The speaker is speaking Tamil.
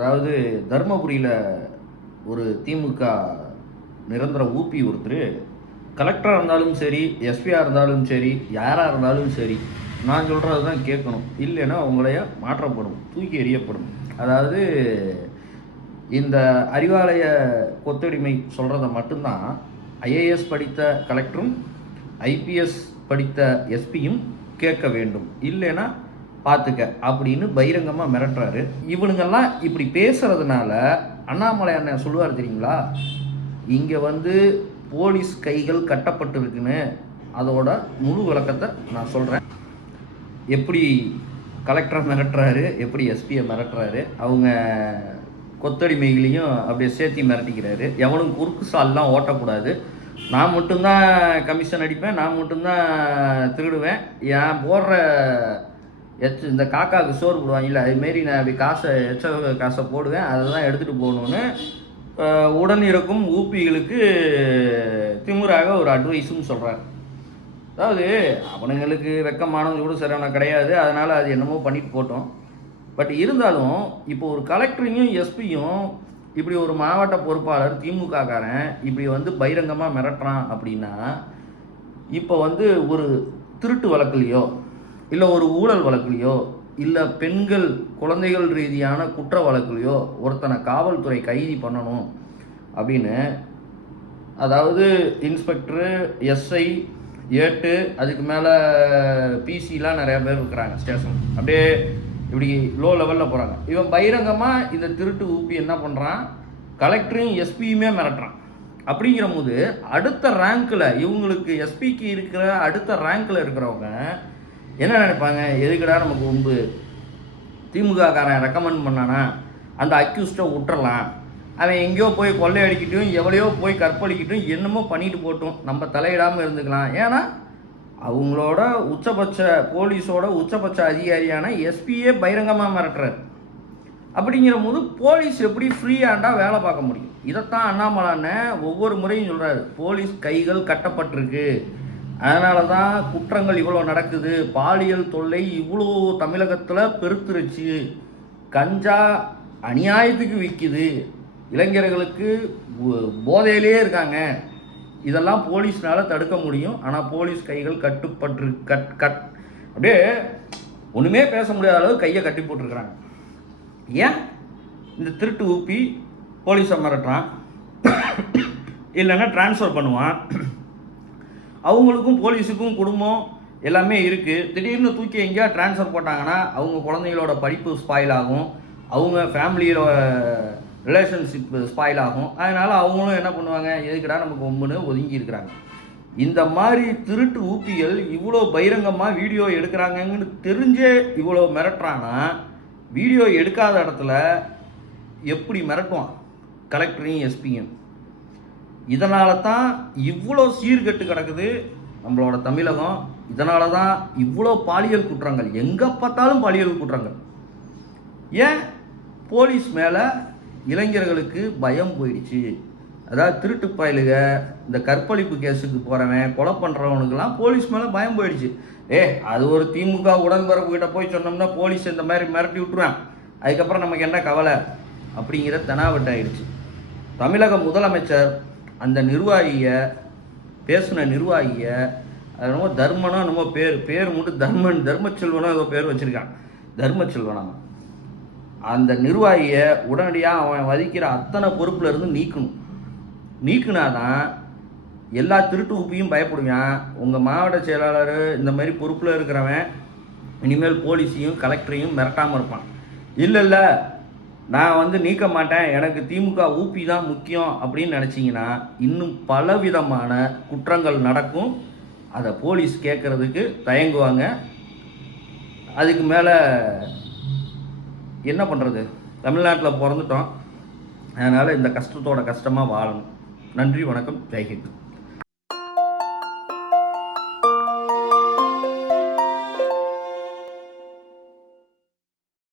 அதாவது தருமபுரியில் ஒரு திமுக நிரந்தர ஊபி ஒருத்தர் கலெக்டராக இருந்தாலும் சரி, எஸ்பியாக இருந்தாலும் சரி, யாராக இருந்தாலும் சரி, நான் சொல்கிறது தான் கேட்கணும். இல்லைன்னா உங்களைய மாற்றப்படும், தூக்கி எறியப்படும். அதாவது இந்த அறிவாலய கொத்தடிமை சொல்கிறத மட்டும்தான் ஐஏஎஸ் படித்த கலெக்டரும் ஐபிஎஸ் படித்த எஸ்பியும் கேட்க வேண்டும். இல்லைன்னா பார்த்துக்க அப்படின்னு பகிரங்கமாக மிரட்டுறாரு. இவனுங்கெல்லாம் இப்படி பேசுறதுனால அண்ணாமலை அண்ணன் சொல்லுவார் தெரியுங்களா, இங்கே போலீஸ் கைகள் கட்டப்பட்டு இருக்குன்னு. அதோட முழு விளக்கத்தை நான் சொல்கிறேன். எப்படி கலெக்டரை மிரட்டுறாரு, எப்படி எஸ்பியை மிரட்டுறாரு, அவங்க கொத்தடிமைகளையும் அப்படியே சேர்த்தி மிரட்டிக்கிறாரு. எவனும் குறுக்கு சால்லாம் ஓட்டக்கூடாது, நான் மட்டும்தான் கமிஷன் அடிப்பேன், நான் மட்டும்தான் திருடுவேன், என் போடுற இந்த காக்காவுக்கு சோறு போடுவாங்கல்ல, அதுமாரி நான் அப்படி காசை போடுவேன், அதை தான் எடுத்துகிட்டு போகணுன்னு உடன் இருக்கும் ஊபிகளுக்கு திமுறாக ஒரு அட்வைஸும் சொல்கிறார். அதாவது அவனுங்களுக்கு வெக்கமானவங்க கூட சரியான கிடையாது, அதனால் அது என்னமோ பண்ணிட்டு போட்டோம். பட் இருந்தாலும் இப்போ ஒரு கலெக்டரையும் எஸ்பியும் இப்படி ஒரு மாவட்ட பொறுப்பாளர் திமுககாரன் இப்படி பகிரங்கமாக மிரட்டுறான் அப்படின்னா, இப்போ ஒரு திருட்டு வழக்குலையோ இல்லை ஒரு ஊழல் வழக்குலையோ இல்லை பெண்கள் குழந்தைகள் ரீதியான குற்ற வழக்குலையோ ஒருத்தனை காவல்துறை கைது பண்ணணும் அப்படின்னு, அதாவது இன்ஸ்பெக்டரு, எஸ்ஐ, ஏட்டு, அதுக்கு மேலே பிசிலாம் நிறையா பேர் இருக்கிறாங்க ஸ்டேஷன், அப்படியே இப்படி லோ லெவலில் போகிறாங்க. இவன் பகிரங்கமாக இந்த திருட்டு ஊப்பி என்ன பண்ணுறான், கலெக்டரையும் எஸ்பியுமே மிரட்டுறான். அப்படிங்கிற போது அடுத்த ரேங்க்கில் இவங்களுக்கு எஸ்பிக்கு இருக்கிற அடுத்த ரேங்க்கில் இருக்கிறவங்க என்ன நினைப்பாங்க, எதுக்குடா நமக்கு உண்டு, திமுககாரன் ரெக்கமெண்ட் பண்ணானா அந்த அக்யூஸ்டை விட்டுறலாம், அவன் எங்கேயோ போய் கொள்ளையடிக்கிட்டும் எவ்வளையோ போய் கற்பழிக்கிட்டும் என்னமோ பண்ணிட்டு போட்டும், நம்ம தலையிடாமல் இருந்துக்கலாம். ஏன்னா அவங்களோட உச்சபட்ச போலீஸோட உச்சபட்ச அதிகாரியான எஸ்பியே பகிரங்கமாக மிரட்டுறாரு. அப்படிங்கிற போது போலீஸ் எப்படி ஃப்ரீயாண்டா வேலை பார்க்க முடியும்? இதைத்தான் அண்ணாமலை ஒவ்வொரு முறையும் சொல்கிறாரு, போலீஸ் கைகள் கட்டப்பட்டிருக்கு, அதனால தான் குற்றங்கள் இவ்வளோ நடக்குது, பாலியல் தொல்லை இவ்வளோ தமிழகத்தில் பெருத்துருச்சு, கஞ்சா அநியாயத்துக்கு விற்கிது, இளைஞர்களுக்கு போதையிலே இருக்காங்க, இதெல்லாம் போலீஸ்னால தடுக்க முடியும். ஆனால் போலீஸ் கைகள் கட்டுப்பட்டு அப்படியே ஒன்றுமே பேச முடியாத அளவு கையை கட்டி போட்டிருக்கிறாங்க. ஏன் இந்த திருட்டு ஊப்பி போலீஸை மிரட்டுறான், இல்லைன்னா டிரான்ஸ்ஃபர் பண்ணுவான், அவங்களுக்கும் போலீஸுக்கும் குடும்பம் எல்லாமே இருக்குது, திடீர்னு தூக்கி எங்கேயா ட்ரான்ஸ்ஃபர் போட்டாங்கன்னா அவங்க குழந்தைங்களோட படிப்பு ஸ்பாயில் ஆகும், அவங்க ஃபேமிலியோட ரிலேஷன்ஷிப் ஸ்பாயில் ஆகும். அதனால் அவங்களும் என்ன பண்ணுவாங்க, எதுக்குடா நமக்கு ஒம்புன்னு ஒதுங்கி இருக்கிறாங்க. இந்த மாதிரி திருட்டு ஊப்பிகள் இவ்வளோ பகிரங்கமாக வீடியோ எடுக்கிறாங்கன்னு தெரிஞ்சே இவ்வளோ மிரட்டுறான்னா, வீடியோ எடுக்காத இடத்துல எப்படி மிரட்டுவான் கலெக்டரையும் எஸ்பியும்? இதனால தான் இவ்வளோ சீர்கெட்டு கிடக்குது நம்மளோட தமிழகம். இதனால தான் இவ்வளோ பாலியல் குற்றங்கள், எங்கே பார்த்தாலும் பாலியல் குற்றங்கள். ஏன் போலீஸ் மேலே இளைஞர்களுக்கு பயம் போயிடுச்சு. அதாவது திருட்டு பயலுக, இந்த கற்பழிப்பு கேஸுக்கு போகிறவன், கொலை பண்ணுறவனுக்கெல்லாம் போலீஸ் மேலே பயம் போயிடுச்சு. அது ஒரு திமுக உடன்பிறப்புக்கிட்ட போய் சொன்னோம்னா போலீஸ் இந்த மாதிரி மிரட்டி விட்டுருவேன், அதுக்கப்புறம் நமக்கு என்ன கவலை அப்படிங்கிற தெனாவட்டாயிடுச்சு. தமிழக முதலமைச்சர் அந்த நிர்வாகியை பேசின நிர்வாகியை, அது என்னமோ தர்மனோ என்னமோ பேர் மட்டும் தர்மச்செல்வனோ ஏதோ பேர் வச்சுருக்கான், தர்மச்செல்வனா, அந்த நிர்வாகியை உடனடியாக அவன் வதிக்கிற அத்தனை பொறுப்பில் இருந்து நீக்குனாதான் எல்லா திருட்டு ஊப்பியும் பயப்படுவான். உங்கள் மாவட்ட செயலாளர் இந்த மாதிரி பொறுப்பில் இருக்கிறவன் இனிமேல் போலீஸையும் கலெக்டரையும் மிரட்டாமல் இருப்பான். இல்லை நான் நீக்க மாட்டேன், எனக்கு திமுக ஊபி தான் முக்கியம் அப்படின்னு நினச்சிங்கன்னா இன்னும் பலவிதமான குற்றங்கள் நடக்கும். அதை போலீஸ் கேட்குறதுக்கு தயங்குவாங்க. அதுக்கு மேலே என்ன பண்ணுறது, தமிழ்நாட்டில் பிறந்துட்டோம், அதனால் இந்த கஷ்டத்தோட கஷ்டமாக வாழணும். நன்றி, வணக்கம், ஜெய்ஹிந்த்.